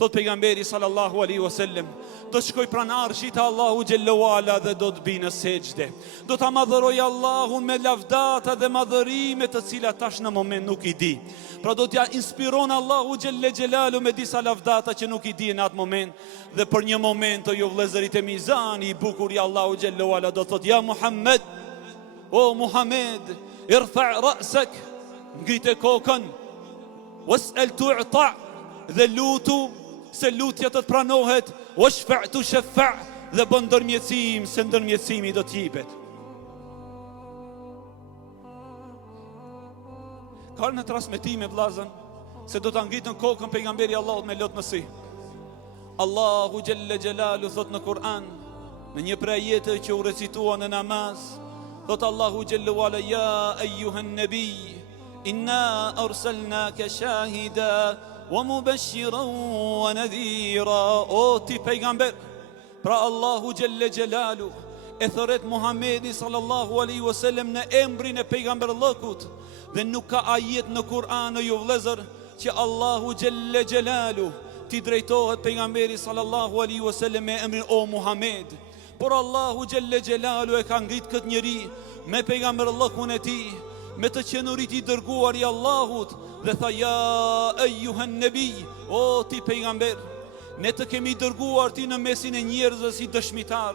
Thot pejgamberi sallallahu alaihi wasallam, do të shkoj pranë arshit të Allahu xhallahu ala dhe do të bi në sejdë. Do ta madhëroj Allahun me lavdata dhe madhërime të cilat tash në moment nuk i di. Pra do t'ja inspiron Allahu xhelle xhelalu me disa lavdata që nuk i di në atë moment. Dhe për një moment o ju vëllezërit e mizani i bukur i Allahu xhallahu ala do thot: ja Muhammed, o Muhammed, irfa' ra'sak, ngrite kokën, was'al tu'ta, dhe lutu se lutja të pranohet, washfa' tushfa', dhe bën ndërmjetësim se ndërmjetësimi do t'jipet. Ka në transmetime vllazën se do ta ngritën kokën pejgamberi Allahut me lot mësi. Allahu xhelle xhelalu thot në Kur'an, në një prej ajeteve që u recitua në namaz, thot Allahu xhelle wala: ja eyyuhan nabi, inna arsalnaka shahida wa mubashiran wa nadhira. O ti pejgamber, pra Allahu xhelle xhelalu e thret Muhamedit sallallahu alaihi wasallam në emrin e pejgamberllëkut, dhe nuk ka ajet në Kur'an o ju vëllezër që Allahu xhelle xhelalu ti drejtohet pejgamberit sallallahu alaihi wasallam me emrin o Muhammed. Por Allahu xhelle xhelalu e ka ngrit këtë njeri me pejgamberllëkun e tij, me të qenurit i dërguar i Allahut, dhe tha: ja eyyuhan nabi, o ti pejgamber, ne të kemi dërguar ti në mesin e njerëzve si dëshmitar.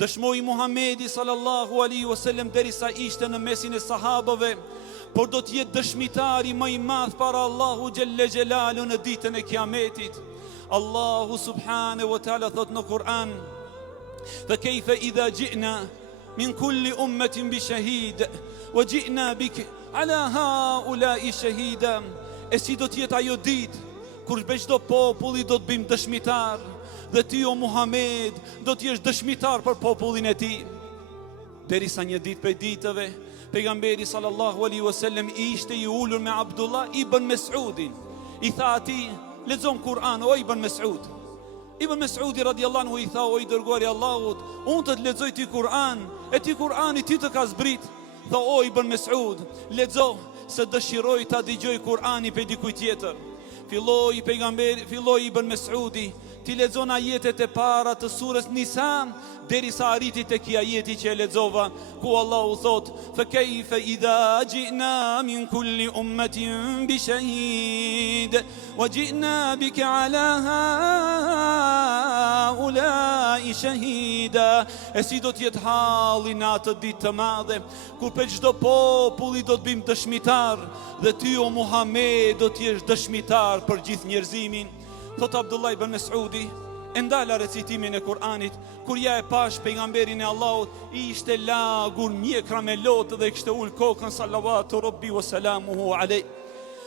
Dëshmoi Muhamedi sallallahu alaihi wasallam derisa ishte në mesin e sahabëve, por do të jetë dëshmitari më i madh para Allahu xhelle xhelalu në ditën e Kiametit. Allahu subhanahu wa taala thot në Kur'an: fa kayfa idha ji'na min kulli ummatin bi shahid wa ji'na bik ala haula'i shahida. E si do të jetë ajo ditë kur çdo populli do të bëjmë dëshmitar, dhe ti o Muhammed do të jesh dëshmitar për popullin e tij. Derisa një ditë prej ditëve pejgamberi sallallahu alaihi wasallam ishte i ulur me Abdullah ibn Mes'udin. I tha atij: lexon Kur'an o ibn Mes'ud. Ibn Mes'udi radiallahu anhu i tha: o i dërguari i Allahut, unë të lexoj ti Kur'an, e ti Kur'ani ti të ka zbrit. Tha: o ibn Mes'ud, lexo, se dëshiroj ta dëgjoj Kur'ani pe dikujt tjetër. Filloi ibn Mes'udi ti lexon ajetet e para të surës Nisa, derisa arriti tek ajeti që e lexova, ku Allahu thot: fa kayfa idha ji'na min kulli ummatin bi shahid wa ji'na bika ala haula'i shahida. E si do të jetë halli në atë ditë të madhe, kur për çdo populli do të bëjmë dëshmitar, dhe ty o Muhammed do të jesh dëshmitar për gjithë njerëzimin. Thot Abdullah ibn Mes'udi, e ndala recitimin e Kur'anit, kur ja e pash pejgamberin e Allahut, i ishte lagur mjekra me lotë dhe kishte ul kokën sallavatu rabbi wa salamuhu alej.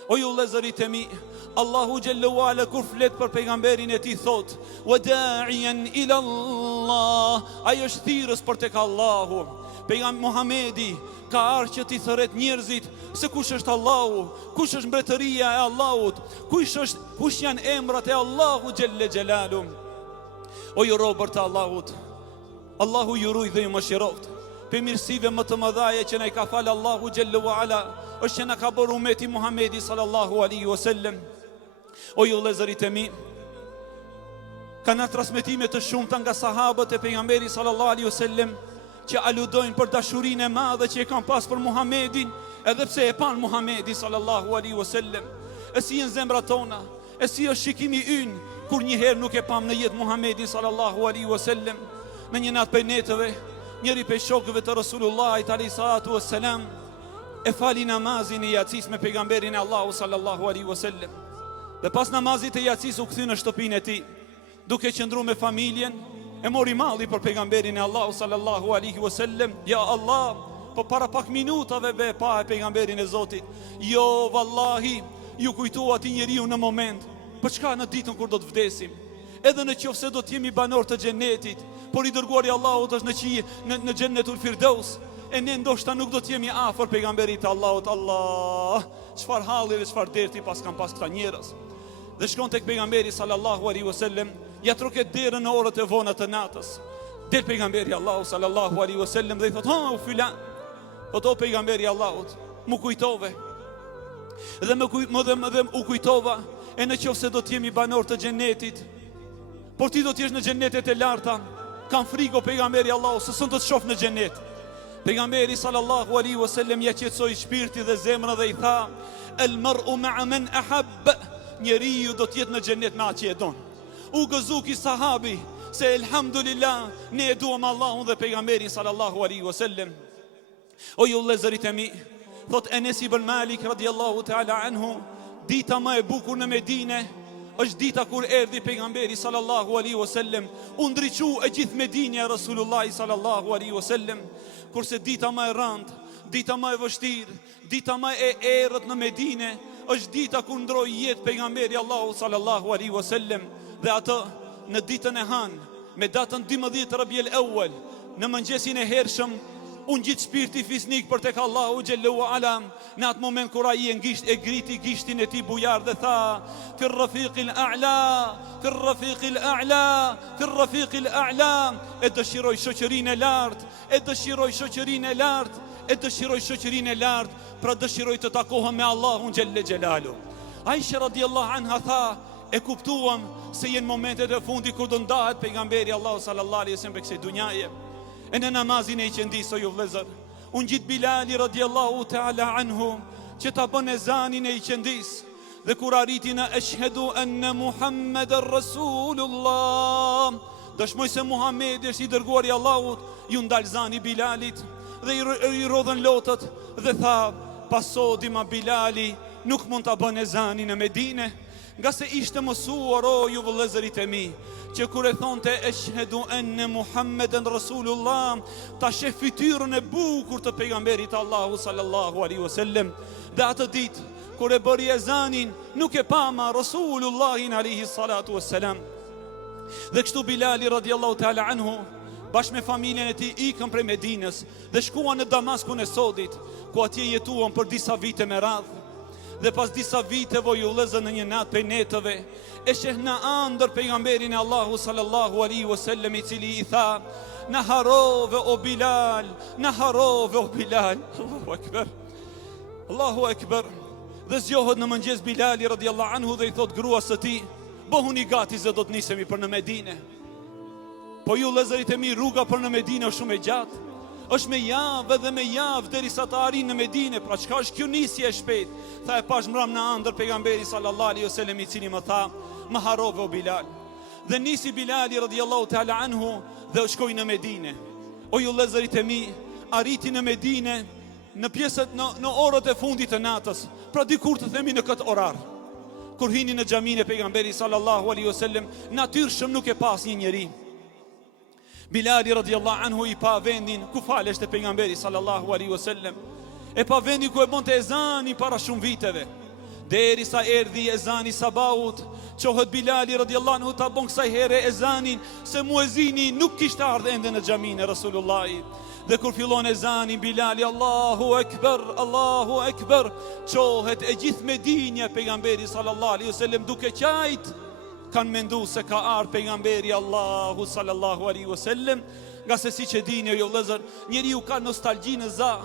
O ju vëllezërit e mi, Allahu xhallahu ala kur flet për pejgamberin e tij thot: wa da'iyan ila Allah, ai është thirrës për tek Allahu. Pejgamberi Muhamedi ka ardhur që t'i thërret njerëzit se kush është Allahu, kush është mbretëria e Allahut, kush janë emrat e Allahu xhelle xhelalu. O ju robër të Allahut, Allahu ju ruaj dhe ju mëshiroft. Për mirësive më të mëdha që na i ka falë Allahu xhallahu ala është që na ka bërë ummeti Muhamedi sallallahu alaihi wasallam. O ju vëllezërit e mi, kanë transmetime të shumta nga sahabët e pejgamberit sallallahu alaihi wasallam që aludojnë për dashurinë e madhe që e kanë pas për Muhamedin, edhe pse e pan Muhamedi sallallahu alaihi wasallam. E si në zemrat tona, e si është shikimi ynë kur një herë nuk e pam në jetë Muhamedin sallallahu alaihi wasallam. Në një natë prej netëve, njëri prej shokëve të Rasulullahit alayhi salatu wassalam e fali namazin e Yacis me pejgamberin e Allahu sallallahu alaihi wasallam. Dhe pas namazit e Yacis u kthye në shtëpinë e tij, duke qëndruar me familjen, e mori malli për pejgamberin e Allahu sallallahu alaihi wasallam. Ja Allah, po para pak minutave be pa e pejgamberin e Zotit. Jo vallahi, ju kujtua ti njeriu në moment, për çka në ditën kur do të vdesim. Edhe në qoftë se do të jemi banor të xhenetit, por i dërguari Allahut është në xhenetul Firdaus, e ne ndoshta nuk do të jemi afër pejgamberit të Allahut. Allah, çfarë halli dhe çfarë derti pas kanë pas këta njerëz. Dhe shkon tek pejgamberi sallallahu alaihi wasallam, ja troket derën në orët e vona të natës. Del pejgamberi Allahu sallallahu alaihi wasallam dhe i thot: "Ha, filan." Po do pejgamberi Allahut, mu kujtove. Dhe u kujtova E në qoftë se do t'jemi banor të xhenetit, por ti do t'jesh në xhenetet e larta, kam frikë o pejgamberi Allahu se s'do të shoh në xhenet. Pejgamberi sallallahu alaihi wasallam ja qetësoi shpirtin dhe zemrën dhe i tha: "El mar'u ma'a man ahab", njeriu do të jetë në xhenet me atë që e don. U gëzuki sahabi se elhamdulillah ne e duam Allahun dhe pejgamberin sallallahu alaihi wasallam. O ju vëllezërit e mi, thot Enes ibn Malik radiallahu ta'ala anhu, dita më e bukur në Medine është dita kur erdhi pejgamberi sallallahu alaihi wasallam, u ndriçu e gjithë Medinja Rasulullah sallallahu alaihi wasallam. Kurse dita më e rëndë, dita më e vështirë, dita më e errët në Medine është dita kur ndroi jetë pejgamberi Allahu sallallahu alaihi wasallam, dhe atë në ditën e Han, me datën 12 Rabiul Awwal, në mëngjesin e hershëm, unë gjithë shpirti fisnik për tek Allahu Gjellu Ala. Në atë moment kur ai e griti gishtin e tij bujar dhe tha: "Fi rafiqil a'la, fi rafiqil a'la, fi rafiqil a'la", e dëshiroj shoqërinë e lartë, e dëshiroj shoqërinë e lartë, e dëshiroj shoqërinë e lartë, pra dëshiroj të takohem me Allahun Gjelle Gjelalu. Aisha radiallahu anha tha: "E kuptuam se jenë momentet e fundi kur do ndahet pejgamberi Allahu sallallahu alaihi wasallam prej kësaj dunjaje." E në namazin e i qëndis, o ju vëllezër, unë gjitë Bilali radiallahu ta'ala anhu që ta bën ezanin e i qëndis, dhe kur arriti në eshhedu enne Muhammeden Rasulullah, dëshmoj se Muhammed është i dërguari i Allahut, ju ndal zani Bilalit dhe i rodhen lotët dhe tha: "Pasodi ma Bilali nuk mund ta bën ezanin në Medine", nga se ishte mësuar, o ju vëllezërit e mi, që kur e thonte eshhedu enne Muhammeden Rasulullah, ta sheh fytyrën e bukur të pejgamberit Allahu sallallahu alaihi wasallam. Dhe atë ditë kur e bëri ezanin, nuk e pama Rasulullahin alaihi salatu wassalam. Dhe kështu Bilali radiallahu ta'ala anhu bashkë me familjen e tij ikën prej Medinës dhe shkuan në Damaskun e sodit, ku atje jetuan për disa vite me radhë. Dhe pas disa viteve, ju vëllezër, në një natë prej netëve, e sheh në ëndër pejgamberin e Allahu sallallahu alaihi wasallam, i cili i tha: "Na harove o Bilal, na harove o Bilal." Allahu akbar, Allahu akbar. Dhe zgjohet në mëngjes Bilali radiallahu anhu dhe i thot gruas së tij: "Bëhuni gati se do të nisemi për në Medine." Po ju vëllezërit e mi, rruga për në Medine është shumë e gjatë, është me javë dhe me javë derisa të arrijë në Medine. Pra çka është kjo nisje e shpejt? Tha: "E pash mram në ëndër pejgamberin sallallahu alaihi wasallam, i cili më tha: "Më harove o Bilal." Dhe nisi Bilali radiallahu ta'ala anhu dhe shkoi në Medine. O ju vëllezërit e mi, arriti në Medine në pjesët në orët e fundit të natës, pra dikur të themi në këtë orar. Kur hini në xhamin e pejgamberit sallallahu alaihi wasallam, natyrshëm nuk e pas një njeri. Bilali radiallahu anhu i pa vendin ku faleshte pejgamberi sallallahu alaihi wasallam, e pa vendin ku e bonte ezanin para shumë viteve. Derisa erdhi ezani sabahut, qohet Bilali radiallahu anhu ta bon kësaj here ezanin, se muezini nuk kishte ardhur ende në xhamin e Rasulullahit. Dhe kur fillon ezanin, Bilali Allahu akbar, Allahu akbar, qohet e gjithë Medinja pejgamberi sallallahu alaihi wasallam duke qajt. Kanë mendu se ka ardhur pejgamberi Allahu sallallahu alaihi wasallam, nga se siç e dini o vëllezër, njeriu ka nostalgji në za,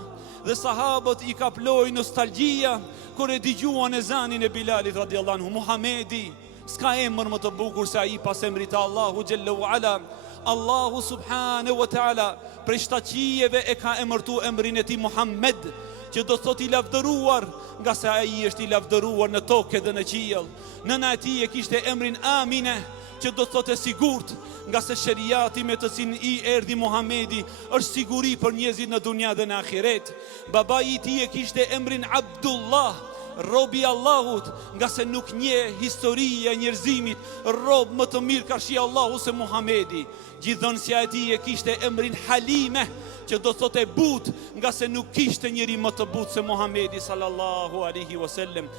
dhe sahabët i ka ploj nostalgjia kur e dëgjuan ezanin e Bilalit radiallahu anhu. Muhamedi s'ka emër më të bukur se ai pas emrit të Allahu Gjellu Ala. Allahu subhanahu wa ta'ala prej shtaqieve e ka emërtu emrin e tij Muhammed, që do thot i lavdëruar, nga se ai është i lavdëruar në tokë dhe në qiell. Nëna e tij e kishte emrin Amine, që do thot e sigurt, nga se sheriati me të cilin i erdhi Muhamedi është siguri për njerëzit në dunja dhe në ahiret. Babai i tij e kishte emrin Abdullah, robi Allahut, nga se nuk nje historia e njerëzimit rob më të mirë ka shi Allahu se Muhamedi. Gjithënësja e tij e kishte emrin Halime, që do thot e but, nga se nuk kishte njeri më të but se Muhamedi sallallahu alaihi wasallam.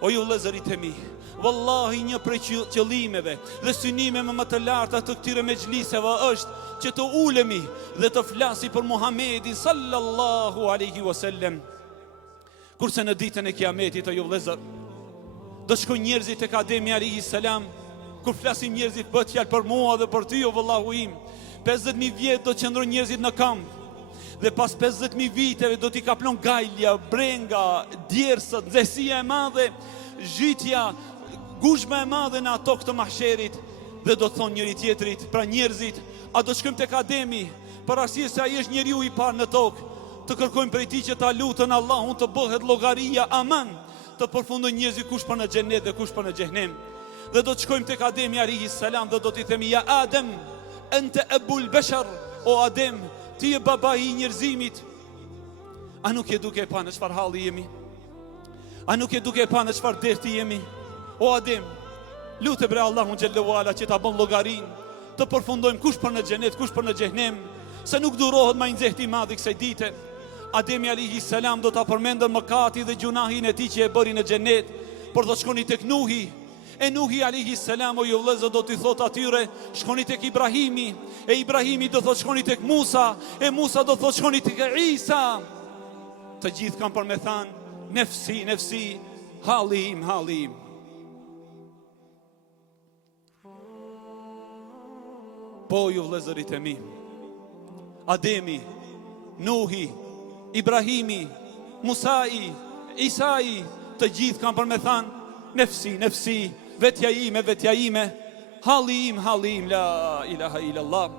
O ju vëllezërit e mi, wallahi një prej qëllimeve dhe synimeve më të larta të këtyre mexhliseve është që të ulemi dhe të flasi për Muhamedin sallallahu alaihi wasallam. Kurse në ditën e Kiametit, o ju vëllezër, do shkojnë njerëzit tek Ademi alayhi salam, kur flasim njerëzit bëhet fjalë për mua dhe për ty, o vëllahu im. 50.000 vjet do të qëndrojnë njerëzit në kamp. Dhe pas 50.000 viteve do t'i kaplon gajlja, brenga, djersët, nxehtësia e madhe, zhytja, Gushme e madhe në ato këtë mahsherit, dhe do të thonë njëri tjetrit, pra njerëzit, a do shkojmë tek Ademi, për arsye se ai është njeriu i parë në tokë, të kërkojmë prej tij që ta lutën Allahun të bëhet llogaria aman, të përfundojnë njerëzit kush për në xhenet dhe kush për në xhenem. Dhe do të shkojmë tek Ademi alayhi salam dhe do t'i themi ja Adem, ente abul bashar, o Adem, ti je baba i njerëzimit. A nuk je duke pa në çfarë halli jemi? A nuk je duke pa në çfarë derti jemi? O Adem, lutë bre Allahun xhallahu ala që ta bën llogarin, të përfundojmë kush për në xhenet, kush për në xhenem, se nuk durohet më i nxehti i madh i kësaj dite. Ademi alayhi salam do ta përmendën mëkati dhe gjunahin e tij që e bëri në xhenet, por do shkoni tek Nuhi. E Nuhi alayhi salam o ju vëllezër do t'i thot atyre, shkoni tek Ibrahimi, e Ibrahimi do thot shkoni tek Musa, e Musa do thot shkoni tek Isa. Të gjithë kanë për me thanë, nefsi, nefsi, halim, halim. Po ju vëllezërit e mi, Ademi, Nuhi, Ibrahimi, Musai, Isai, të gjithë kanë për me thanë, nefsi, nefsi, vetja ime, halim, halim, la ilaha illallah.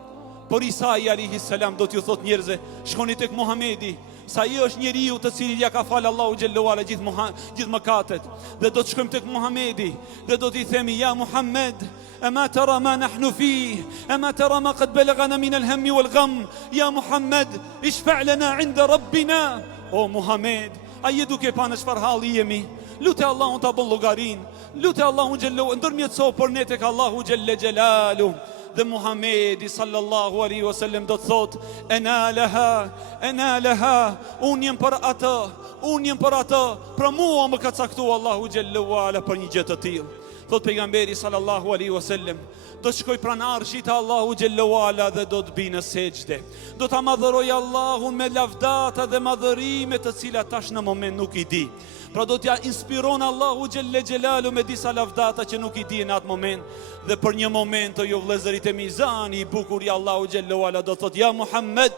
Por Isai alayhi salam do t'ju thot njerëzve, shkoni tek Muhamedi, sa i është njeriu të cilit ja ka falë Allahu xhallahu ala gjithë mëkatet. Dhe do të shkojmë tek Muhamedi dhe do t'i themi ja Muhammed, ama tara ma nahnu fi, ama tara ma qad balagana min al-ham wal-gham, ya Muhammed, ishfa' lana 'inda rabbina. O Muhammed, a je duke pa në çfarë halli jemi? Lutë Allahun ta bën llogarin, lutë Allahun xhallahu ndërmjetëso për ne tek Allahu xhalla xhelalu. Dhe Muhamedi sallallahu alaihi wasallam do të thot, ena laha, unë jem për atë, për mua më ka caktuar Allahu xhallahu ala për një gjë të tillë. Thot pejgamberi sallallahu alaihi wasallam, do të shkoj pranë arshit të Allahu xhallahu ala dhe do të bi në sejdë. Do ta madhëroj Allahun me lavdata dhe madhërime të cilat tash në moment nuk i di. Pra do t'ja inspiron Allahu xhelle xhelalu me disa lavdata që nuk i di në atë moment. Dhe për një moment të ju vëllezërit e mizani i bukur i Allahu xhallahu ala do thot ja Muhammed,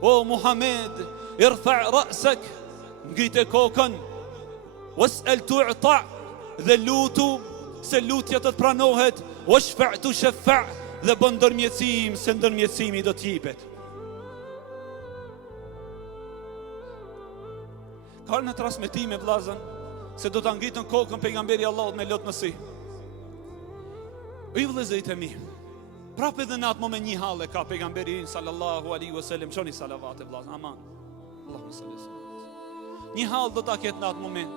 o Muhammed, irfa' ra'sak, ngrite kokën, was'al tu'ta, dhe lutu se lutja të pranohet, washfa' tushfa', dhe bën ndërmjetësim se ndërmjetësimi do t'jipet. Ka në transmetime vllazën se do ta ngritën kokën pejgamberi Allahut me lot nësi. O ju vëllezërit e mi, prapë edhe në atë moment një hallë ka pejgamberi sallallahu alaihi wasallam, shoni salavat e vllazën, aman. Allahu sallallahu. Një hallë do ta ketë në atë moment.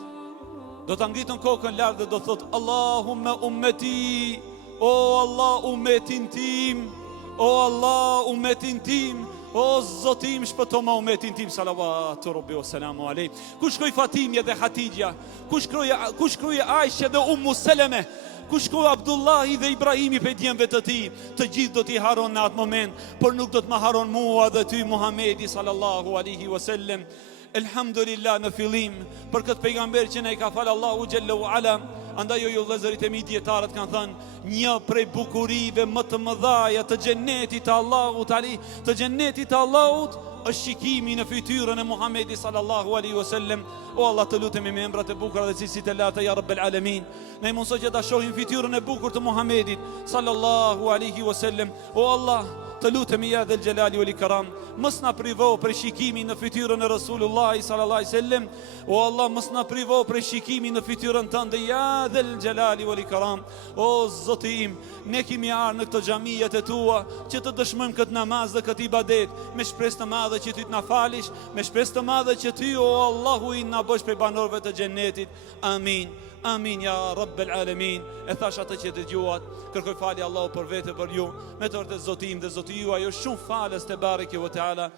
Do ta ngritën kokën lart dhe do thotë Allahumma ummeti, o Allah ummetin tim, o Allah ummetin tim, o Zotim shpëto ma umetin tim, salavatu rabbi wa salamu alej. Kush shkoj Fatimja dhe Hatidja, kush shkoj Aisha dhe Ummu Seleme, kush shkoj Abdullahi dhe Ibrahimi për djemve të ti, të gjithë do t'i haron në atë moment, por nuk do t'ma haron mua dhe ty Muhamedi sallallahu alaihi wasallam. Elhamdulillah në fillim për këtë pejgamber që ne i ka falë Allahu xhallahu ala. Andaj ju vëllezërit e mi dietarët kanë thënë një prej bukurive më të mëdha të xhenetit të Allahut të xhenetit të Allahut është shikimi në fytyrën e Muhamedit sallallahu alaihi wasallam. O Allah, të lutemi me emrat e bukura dhe cilësitë e larta ja Rabbel Alamin, ne mëson që ta shohim fytyrën e bukur të Muhamedit sallallahu alaihi wasallam. O Allah, të lutemi ja Dhel Gjelali wal Ikram, mos na privo për shikimin në fytyrën e Rasulullah sallallahu alaihi wasallam. O Allah, mos na privo për shikimin në fytyrën tënde ja Dhel Gjelali wal Ikram. O Zoti im, ne kemi ardhur në këtë xhamijet e tua që të dëshmojmë këtë namaz dhe këtë ibadet me shpresë të madhe që ty të na falish, me shpresë të madhe që ty o Allahu i na bësh prej banorëve të xhenetit. Amin. Amin ja Rabbel Alamin. E thash atë që dëgjuat, kërkoj falje Allahu për vete për ju, me të vërtetë Zoti im dhe Zoti juaj është shumë falës te bareke ve teala.